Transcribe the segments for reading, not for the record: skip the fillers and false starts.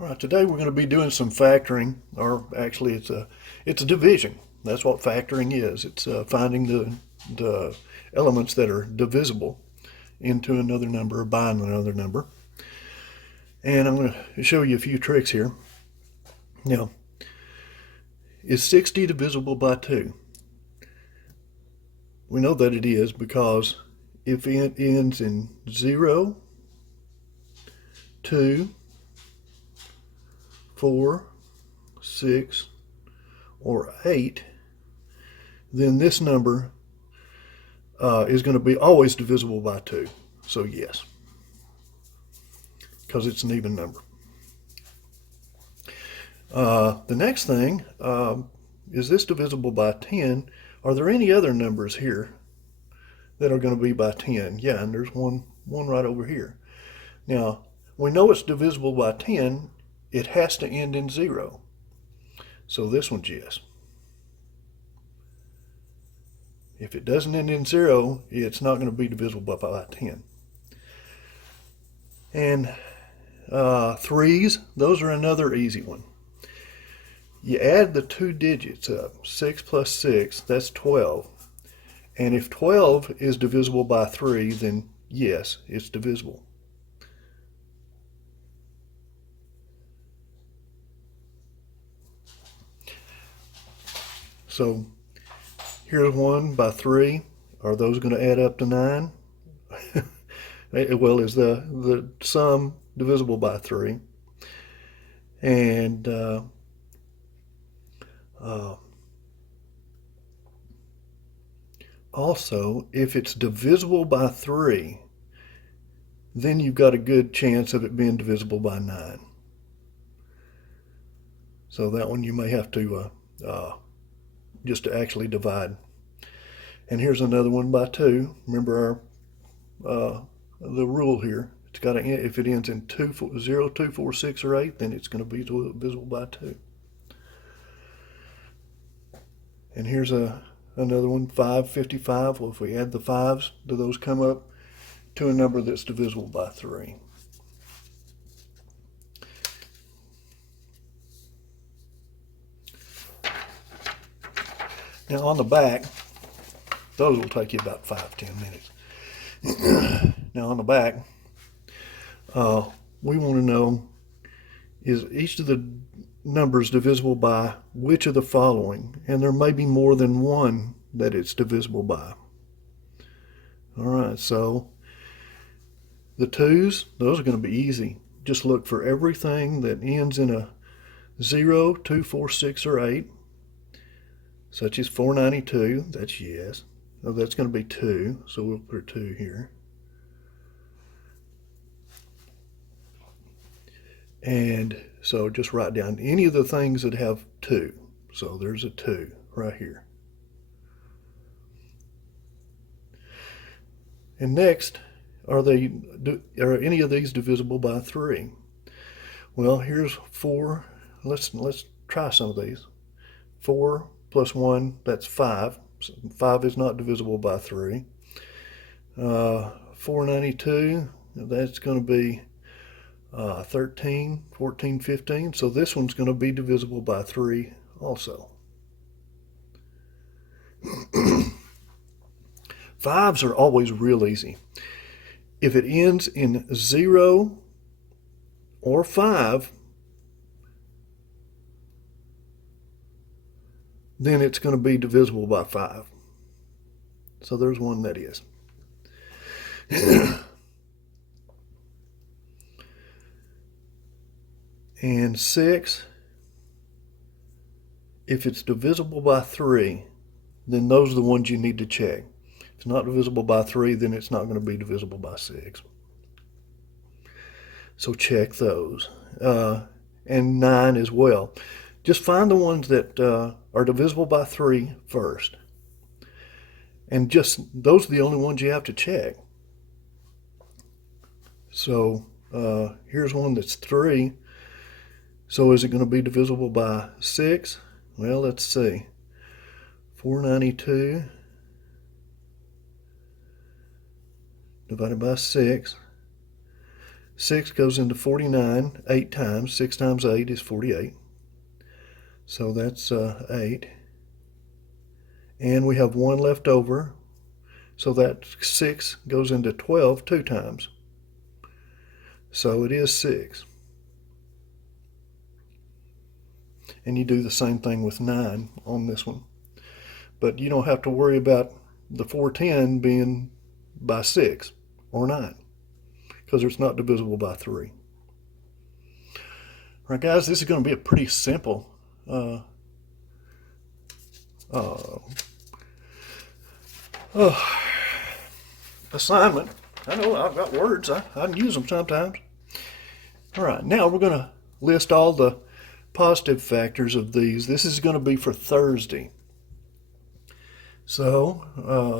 All right, today we're going to be doing some factoring, or actually it's a division. That's what factoring is. It's finding the elements that are divisible into another number or by another number. And I'm going to show you a few tricks here. Now, is 60 divisible by 2? We know that it is because if it ends in 0, 2, 4, 6, or 8, then this number is going to be always divisible by 2. So yes, because it's an even number. The next thing, is this divisible by 10? Are there any other numbers here that are going to be by 10? Yeah, and there's one right over here. Now, we know it's divisible by 10. It has to end in 0. So this one's yes. If it doesn't end in 0, it's not going to be divisible by 10. And threes, those are another easy one. You add the two digits up. 6 plus 6, that's 12. And if 12 is divisible by 3, then yes, it's divisible. So here's 1 by 3. Are those going to add up to 9? Well, is the sum divisible by 3? And also, if it's divisible by 3, then you've got a good chance of it being divisible by 9. So that one you may have to just to actually divide. And here's another one by 2. Remember our the rule here. It's got to end, if it ends in 0, 2, 4, 6, or 8, then it's going to be divisible by 2. And here's another one, 5, 55. Well, if we add the 5s, do those come up to a number that's divisible by 3? Now on the back, those will take you about 5-10 minutes. Now on the back, we want to know, is each of the numbers divisible by which of the following? And there may be more than one that it's divisible by. All right, so the 2s, those are going to be easy. Just look for everything that ends in a 0, 2, 4, 6, or 8, such as 492. That's yes. Oh, that's going to be 2, so we'll put a 2 here. And so just write down any of the things that have 2. So there's a 2 right here. And next, are any of these divisible by 3? Well, here's 4. Let's try some of these. 4 plus 1, that's 5. 5 is not divisible by 3. 492, that's going to be 13, 14, 15. So this one's going to be divisible by 3 also. 5s are always real easy. If it ends in 0 or 5, then it's going to be divisible by 5. So there's one that is. And 6, if it's divisible by 3, then those are the ones you need to check. If it's not divisible by 3, then it's not going to be divisible by 6. So check those. And 9 as well. Just find the ones that are divisible by 3 first. And just those are the only ones you have to check. So here's one that's 3. So is it going to be divisible by 6? Well, let's see. 492 divided by 6. 6 goes into 49 8 times. 6 times 8 is 48. So that's 8. And we have 1 left over. So that 6 goes into 12 2 times. So it is 6. And you do the same thing with 9 on this one. But you don't have to worry about the 410 being by 6 or 9, because it's not divisible by 3. All right, guys, this is going to be a pretty simple assignment. I know I've got words. I can use them sometimes. All right, now we're going to list all the positive factors of these. This is going to be for Thursday. So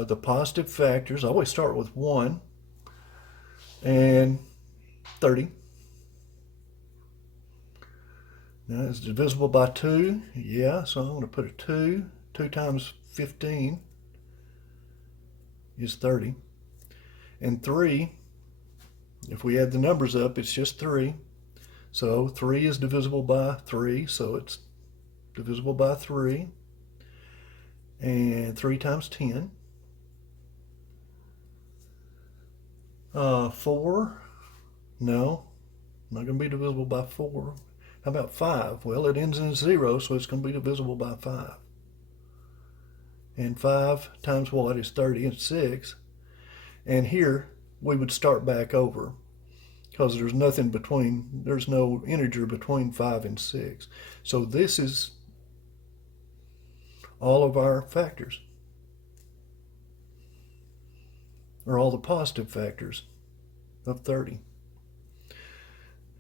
the positive factors, I always start with 1 and 30. Now it's divisible by 2. Yeah, so I'm going to put a 2. 2 times 15 is 30. And 3, if we add the numbers up, it's just 3. So 3 is divisible by 3, so it's divisible by 3. And 3 times 10. 4, no, not going to be divisible by 4. How about 5? Well, it ends in 0, so it's going to be divisible by 5. And 5 times what is 30 and 6. And here we would start back over, because there's nothing between, there's no integer between 5 and 6. So this is all of our factors, or all the positive factors of 30.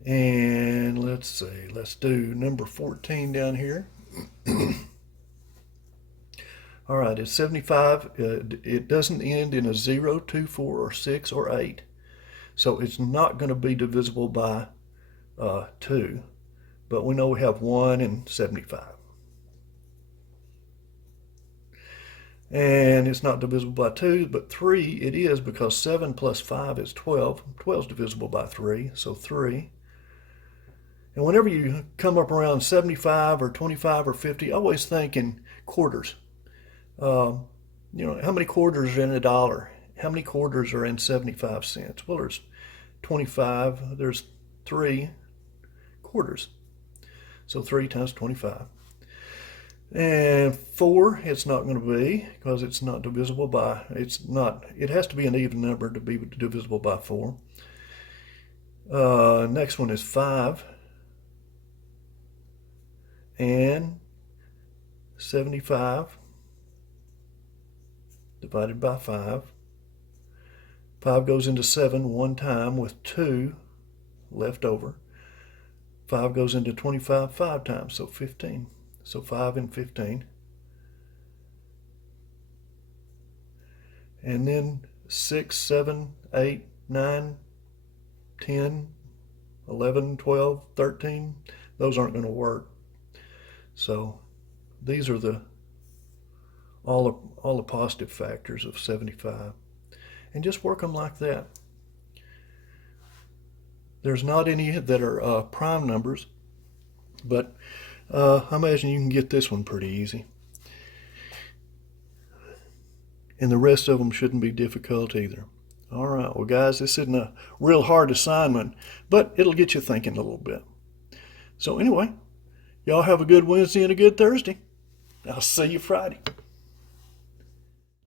And let's see, let's do number 14 down here. All right, it's 75. It doesn't end in a 0, 2, 4, or 6, or 8. So it's not going to be divisible by 2. But we know we have 1 and 75. And it's not divisible by 2, but 3 it is, because 7 plus 5 is 12. 12 is divisible by 3, so 3. And whenever you come up around 75 or 25 or 50, always think in quarters. You know, how many quarters are in a dollar? How many quarters are in 75 cents? Well, there's 25. There's 3 quarters. So 3 times 25. And 4, it's not going to be, because it's not divisible by, it has to be an even number to be divisible by 4. Next one is 5. And 75 divided by 5. 5 goes into 7 one time with 2 left over. 5 goes into 25 5 times, so 15. So 5 and 15. And then 6, 7, 8, 9, 10, 11, 12, 13. Those aren't going to work. So these are all the positive factors of 75. And just work them like that. There's not any that are prime numbers, but I imagine you can get this one pretty easy. And the rest of them shouldn't be difficult either. All right, well guys, this isn't a real hard assignment, but it'll get you thinking a little bit. So anyway, y'all have a good Wednesday and a good Thursday. I'll see you Friday.